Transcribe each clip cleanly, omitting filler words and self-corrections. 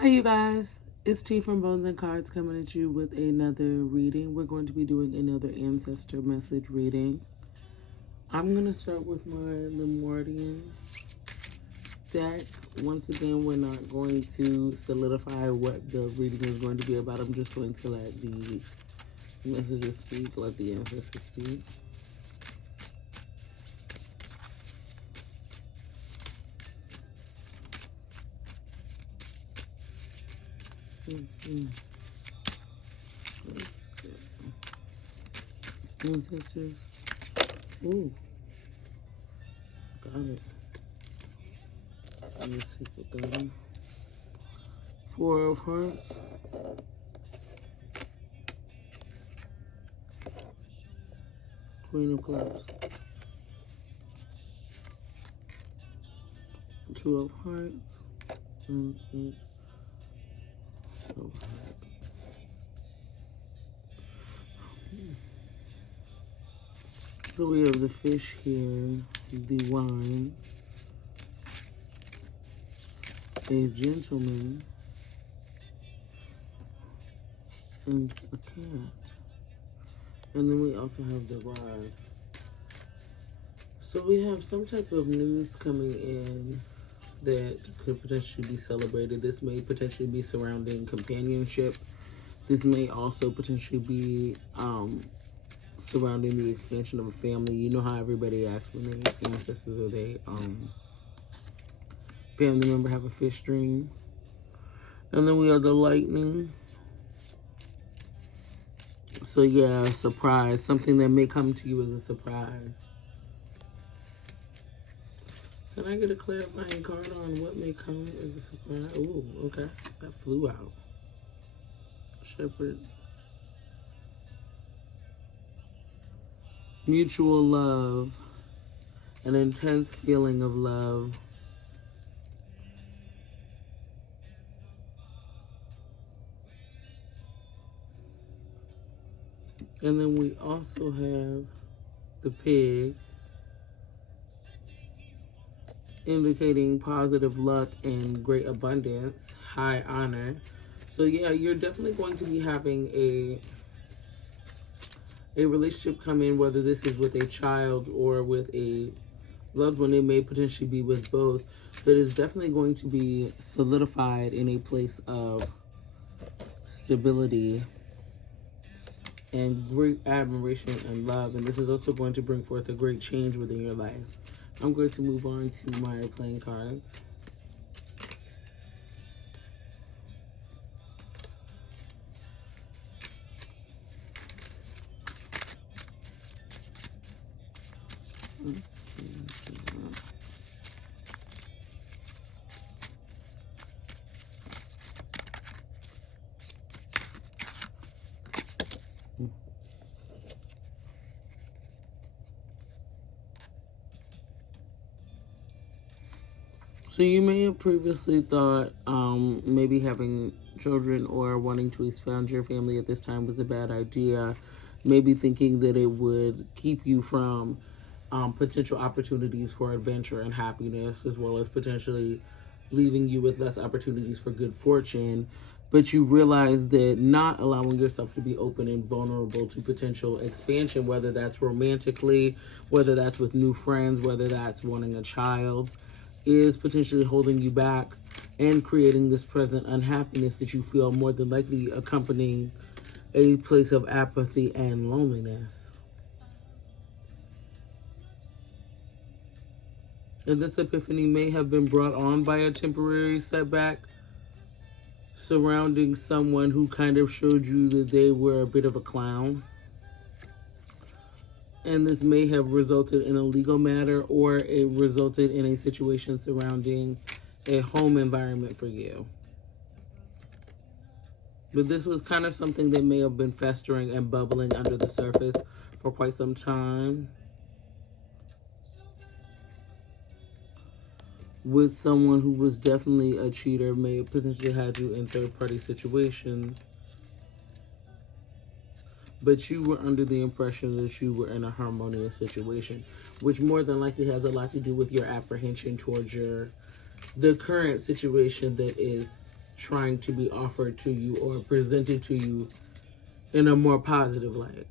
Hi, you guys. It's T from Bones and Cards coming at you with another reading. We're going to be doing another Ancestor Message reading. I'm going to start with my Lemwardian deck. Once again, we're not going to solidify what the reading is going to be about. I'm just going to let the messages speak, let the ancestors speak. Ancestors. Ooh. Got it. Let me see what that is. Four of Hearts. Queen of Clubs. Two of Hearts. And Eight of Hearts. So we have the fish here, the wine, a gentleman, and a cat. And then we also have the rod. So we have some type of news coming in that could potentially be celebrated. This may potentially be surrounding companionship. This may also potentially be surrounding the expansion of a family. You know how everybody asks when they ancestors or they family member have a fish dream. And then we have the lightning. So yeah, a surprise. Something that may come to you as a surprise. Can I get a clarifying card on what may come as a surprise? Ooh, okay. That flew out. Shepherd. Mutual love. An intense feeling of love. And then we also have the pig, indicating positive luck and great abundance, high honor. So yeah, you're definitely going to be having a relationship come in, whether this is with a child or with a loved one. It may potentially be with both, but it's definitely going to be solidified in a place of stability and great admiration and love. And this is also going to bring forth a great change within your life. I'm going to move on to my playing cards. So you may have previously thought maybe having children or wanting to expand your family at this time was a bad idea. Maybe thinking that it would keep you from potential opportunities for adventure and happiness, as well as potentially leaving you with less opportunities for good fortune. But you realize that not allowing yourself to be open and vulnerable to potential expansion, whether that's romantically, whether that's with new friends, whether that's wanting a child, is potentially holding you back and creating this present unhappiness that you feel more than likely accompanying a place of apathy and loneliness. And this epiphany may have been brought on by a temporary setback surrounding someone who kind of showed you that they were a bit of a clown. And this may have resulted in a legal matter, or it resulted in a situation surrounding a home environment for you. But this was kind of something that may have been festering and bubbling under the surface for quite some time, with someone who was definitely a cheater, may have potentially had you in third-party situations. But you were under the impression that you were in a harmonious situation, which more than likely has a lot to do with your apprehension towards the current situation that is trying to be offered to you or presented to you in a more positive light.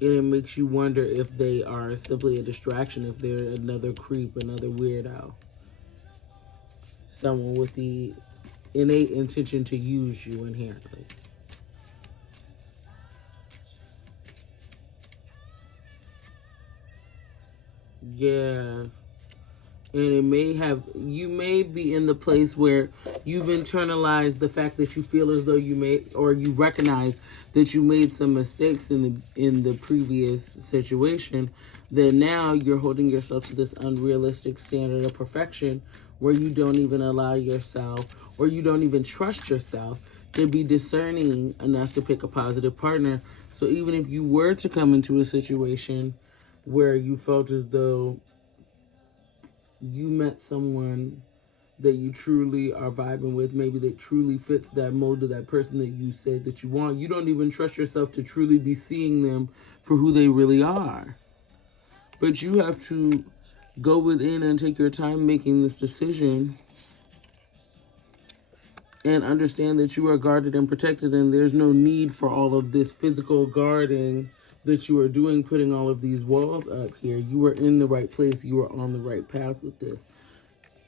And it makes you wonder if they are simply a distraction, if they're another creep, another weirdo. Someone with the innate intention to use you inherently. Yeah. And you may be in the place where you've internalized the fact that you feel as though you recognize that you made some mistakes in the previous situation, that now you're holding yourself to this unrealistic standard of perfection where you don't even allow yourself, or you don't even trust yourself to be discerning enough to pick a positive partner. So even if you were to come into a situation where you felt as though you met someone that you truly are vibing with, maybe that truly fits that mold of that person that you said that you want, you don't even trust yourself to truly be seeing them for who they really are. But you have to go within and take your time making this decision and understand that you are guarded and protected, and there's no need for all of this physical guarding that you are doing, putting all of these walls up here. You are in the right place. You are on the right path with this.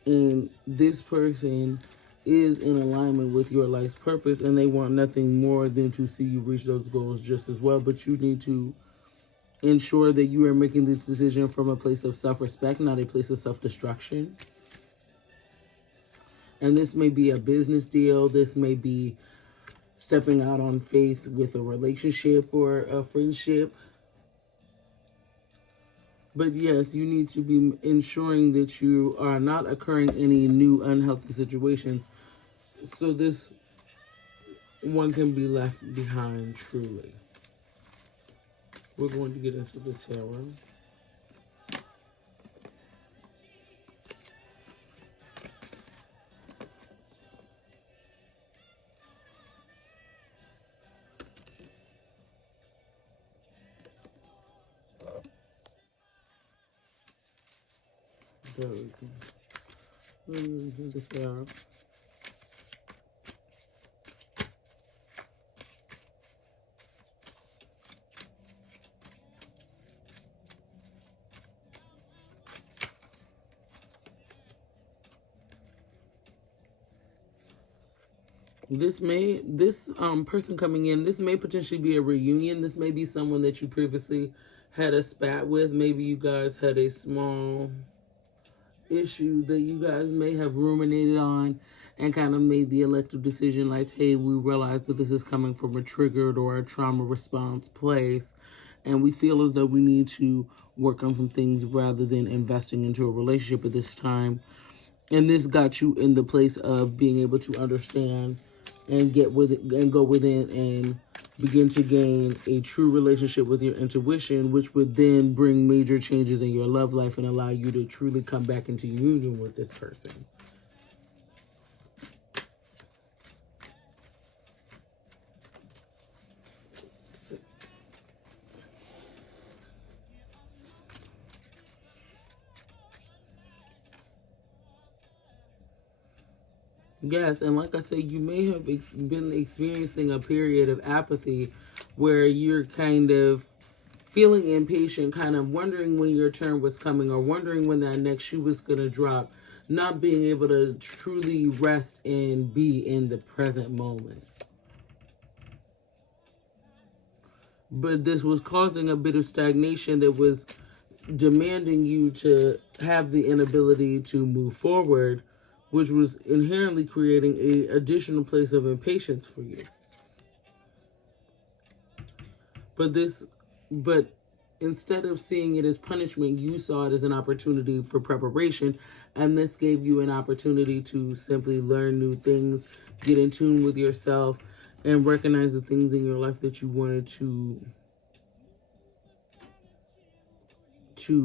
And this person is in alignment with your life's purpose, and they want nothing more than to see you reach those goals just as well. But you need to ensure that you are making this decision from a place of self-respect, not a place of self-destruction. And this may be a business deal. This may be stepping out on faith with a relationship or a friendship. But yes, you need to be ensuring that you are not occurring any new unhealthy situations, so this one can be left behind truly. We're going to get into the tarot. There we go. The tarot. This person coming in, this may potentially be a reunion. This may be someone that you previously had a spat with. Maybe you guys had a small issue that you guys may have ruminated on and kind of made the elective decision like, hey, we realize that this is coming from a triggered or a trauma response place, and we feel as though we need to work on some things rather than investing into a relationship at this time. And this got you in the place of being able to understand and get with it and go within and begin to gain a true relationship with your intuition, which would then bring major changes in your love life and allow you to truly come back into union with this person. Yes, and like I said, you may have been experiencing a period of apathy where you're kind of feeling impatient, kind of wondering when your turn was coming or wondering when that next shoe was going to drop, not being able to truly rest and be in the present moment. But this was causing a bit of stagnation that was demanding you to have the inability to move forward, which was inherently creating an additional place of impatience for you. But instead of seeing it as punishment, you saw it as an opportunity for preparation, and this gave you an opportunity to simply learn new things, get in tune with yourself, and recognize the things in your life that you wanted to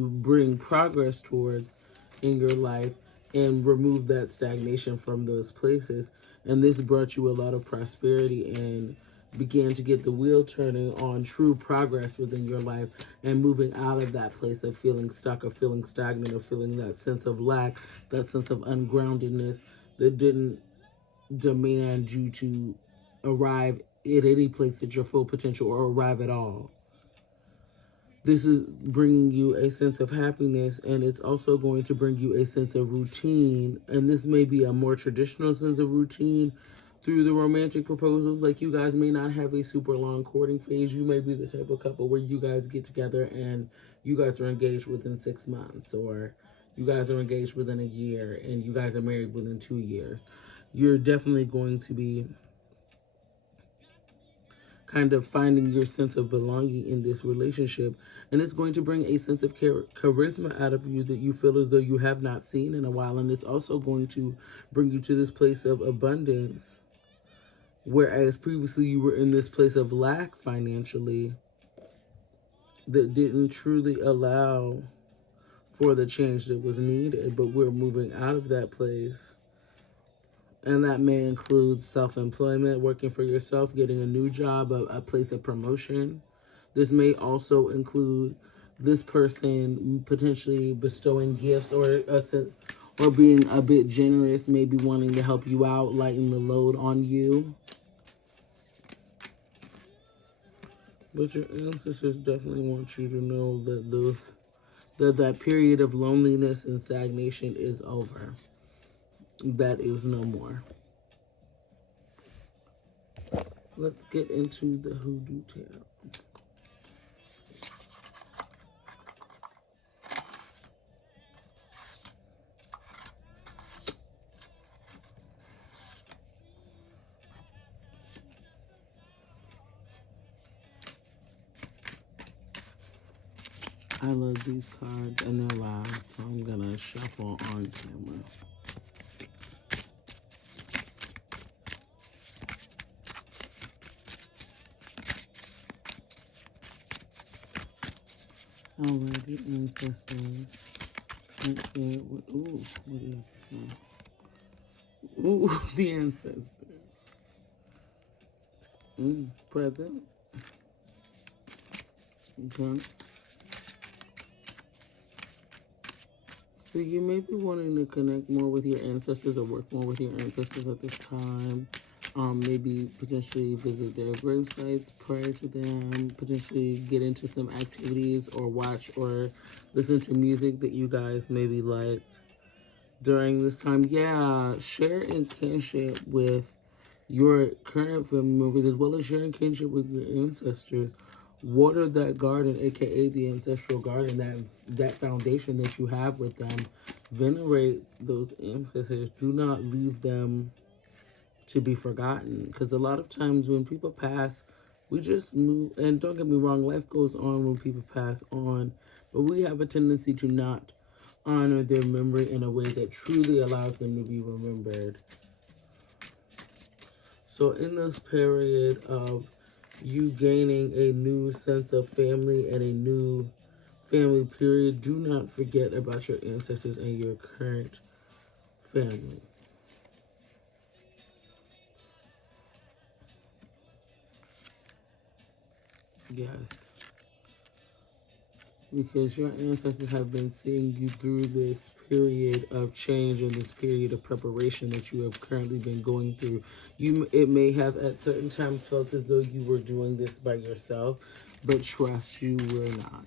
bring progress towards in your life and remove that stagnation from those places. And this brought you a lot of prosperity and began to get the wheel turning on true progress within your life and moving out of that place of feeling stuck or feeling stagnant or feeling that sense of lack, that sense of ungroundedness that didn't demand you to arrive at any place at your full potential or arrive at all. This is bringing you a sense of happiness, and it's also going to bring you a sense of routine. And this may be a more traditional sense of routine through the romantic proposals. Like, you guys may not have a super long courting phase. You may be the type of couple where you guys get together and you guys are engaged within 6 months, or you guys are engaged within a year and you guys are married within 2 years. You're definitely going to be kind of finding your sense of belonging in this relationship, and it's going to bring a sense of charisma out of you that you feel as though you have not seen in a while. And it's also going to bring you to this place of abundance, whereas previously you were in this place of lack financially that didn't truly allow for the change that was needed. But we're moving out of that place. And that may include self-employment, working for yourself, getting a new job, a place of promotion. This may also include this person potentially bestowing gifts or being a bit generous, maybe wanting to help you out, lighten the load on you. But your ancestors definitely want you to know that that period of loneliness and stagnation is over. That is no more. Let's get into the Hoodoo Tarot. I love these cards and they're loud, so I'm gonna shuffle on camera. Alrighty, ancestors. Okay, ooh, what is this? Ooh, the ancestors. Present. Okay. So you may be wanting to connect more with your ancestors or work more with your ancestors at this time. Maybe potentially visit their grave sites, pray to them, potentially get into some activities or watch or listen to music that you guys maybe liked during this time. Yeah, share in kinship with your current family members as well as sharing kinship with your ancestors. Water that garden, aka the ancestral garden, that foundation that you have with them. Venerate those ancestors. Do not leave them to be forgotten, because a lot of times when people pass, we just move. And don't get me wrong, life goes on when people pass on, but we have a tendency to not honor their memory in a way that truly allows them to be remembered. So in this period of you gaining a new sense of family and a new family period, do not forget about your ancestors and your current family. Yes. Because your ancestors have been seeing you through this period of change and this period of preparation that you have currently been going through. It may have at certain times felt as though you were doing this by yourself, but trust, you were not.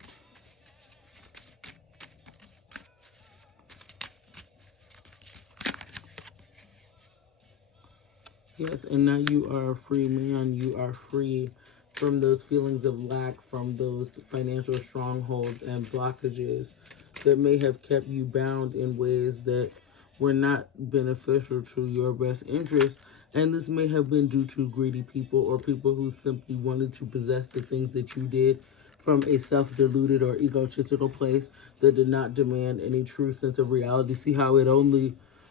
Yes, and now you are a free man. You are free from those feelings of lack, from those financial strongholds and blockages that may have kept you bound in ways that were not beneficial to your best interest. And this may have been due to greedy people or people who simply wanted to possess the things that you did from a self-deluded or egotistical place that did not demand any true sense of reality. See how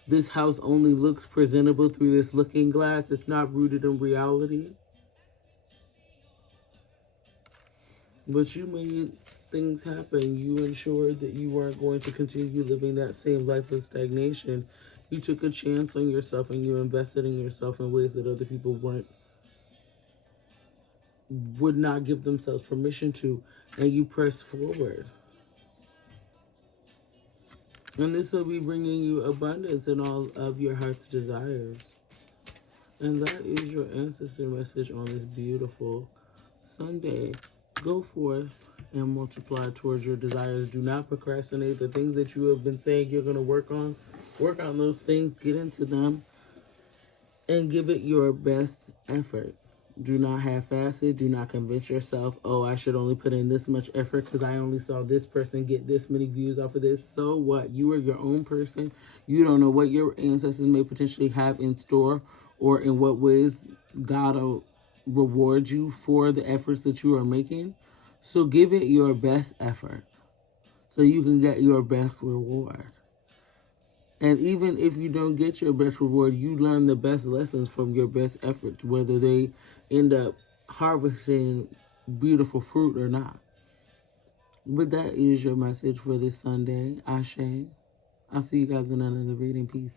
this house only looks presentable through this looking glass. It's not rooted in reality. But you made things happen. You ensured that you weren't going to continue living that same life of stagnation. You took a chance on yourself and you invested in yourself in ways that other people weren't. would not give themselves permission to, and you press forward. And this will be bringing you abundance in all of your heart's desires. And that is your ancestor message on this beautiful Sunday. Go forth and multiply towards your desires. Do not procrastinate. The things that you have been saying you're going to work on those things, get into them, and give it your best effort. Do not half-ass it. Do not convince yourself, oh, I should only put in this much effort because I only saw this person get this many views off of this. So what? You are your own person. You don't know what your ancestors may potentially have in store or in what ways God will reward you for the efforts that you are making. So give it your best effort so you can get your best reward. And even if you don't get your best reward, you learn the best lessons from your best efforts, whether they end up harvesting beautiful fruit or not. But that is your message for this Sunday. Ashe. I'll see you guys in another reading. Peace.